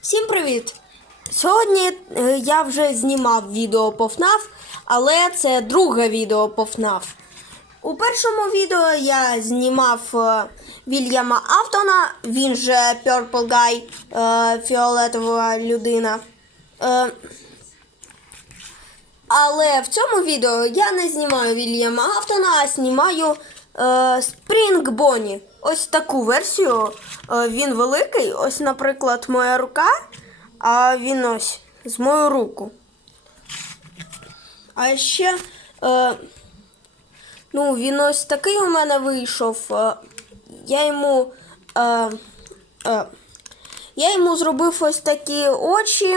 Всім привіт! Сьогодні е, я вже знімав відео по FNAF, але це друге відео по FNAF. У першому відео я знімав е, Вільяма Автона, він же Purple Guy, е, фіолетова людина. Але в цьому відео я не знімаю Вільяма Автона, а знімаю е, Спрінг Бонні. Ось таку версію. Е, він великий. Ось, наприклад, моя рука, а він ось з мою руку. А ще. Е, ну, він ось такий у мене вийшов. Я йому. Я йому зробив ось такі очі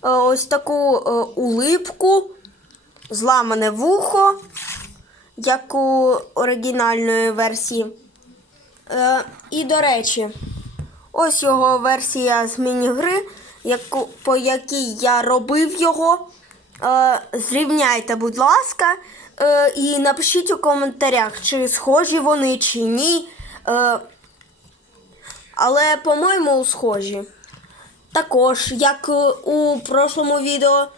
ось таку улипку, зламане вухо, як у оригінальної версії. Е, і, до речі, ось його версія з міні-гри, яку, по якій я робив його. Е, зрівняйте, будь ласка, е, і напишіть у коментарях, чи схожі вони, чи ні. Е, але, по-моєму, схожі. Також, як у прошлому відео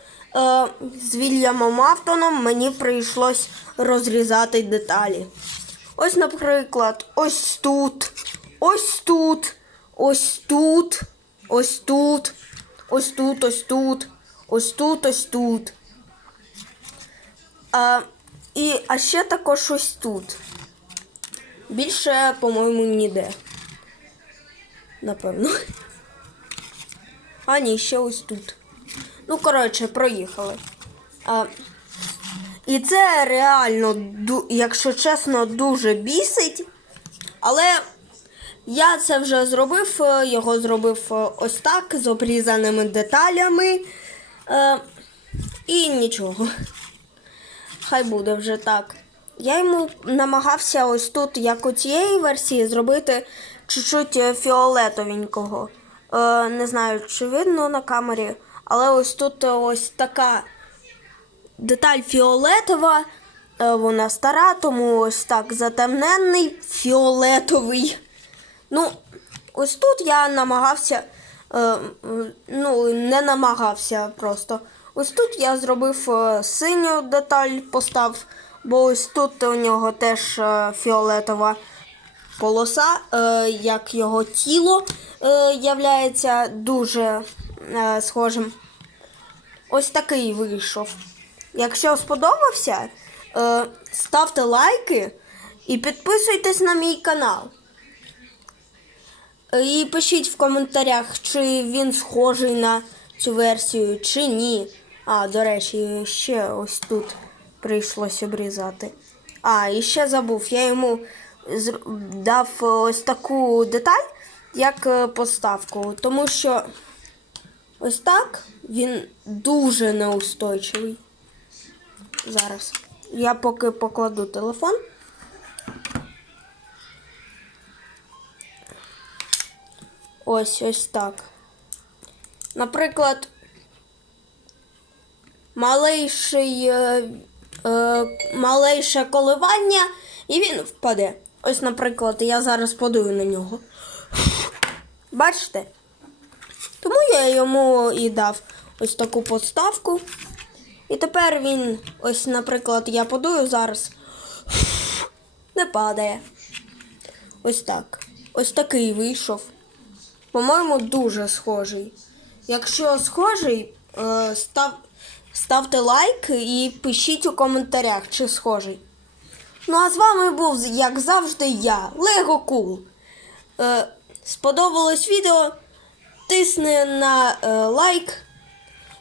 з Вільямом Автоном, мені прийшлось розрізати деталі. Ось, наприклад, ось тут, ось тут, ось тут, ось тут, ось тут, ось тут, ось тут, ось тут. А, і, а ще також ось тут. Більше, по-моєму, ніде. Напевно. А ні, ще ось тут. Ну, коротше, проїхали. А, і це реально, якщо чесно, дуже бісить. Але я це вже зробив, е, його зробив е, ось так, з обрізаними деталями. Е, і нічого. Хай буде вже так. Я йому намагався ось тут, як у цієї версії, зробити чуть-чуть е, фіолетовенького. Е, не знаю, чи видно на камері, але ось тут е, ось така деталь фіолетова. Е, вона стара, тому ось так затемнений фіолетовий. Ну, ось тут я намагався. Е, ну, не намагався просто. Ось тут я зробив синю деталь, постав, бо ось тут у нього теж фіолетова полоса, як його тіло являється дуже е, схожим. Ось такий вийшов. Якщо сподобався, е, ставте лайки і підписуйтесь на мій канал. І пишіть в коментарях, чи він схожий на цю версію, чи ні. А, до речі, ще ось тут прийшлось обрізати. А, і ще забув, я йому дав ось таку деталь, як е, поставку, тому що ось так він дуже неустойчивий. Зараз. Я поки покладу телефон. Ось ось так. Наприклад, малейший, е, е, малейше коливання, і він впаде. Ось, наприклад, я зараз подую на нього. Бачите? Йому і дав ось таку подставку. І тепер він, ось, наприклад, я подую зараз. Не падає. Ось так. Ось такий вийшов. По-моєму, дуже схожий. Якщо схожий, е, став, ставте лайк і пишіть у коментарях, чи схожий. Ну а з вами був, як завжди, я, Лего Кул. Е, сподобалось відео? Тисни на е, лайк,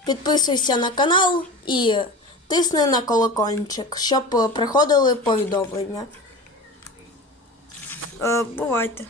підписуйся на канал і тисни на колокольчик, щоб е, приходили повідомлення. Е, бувайте.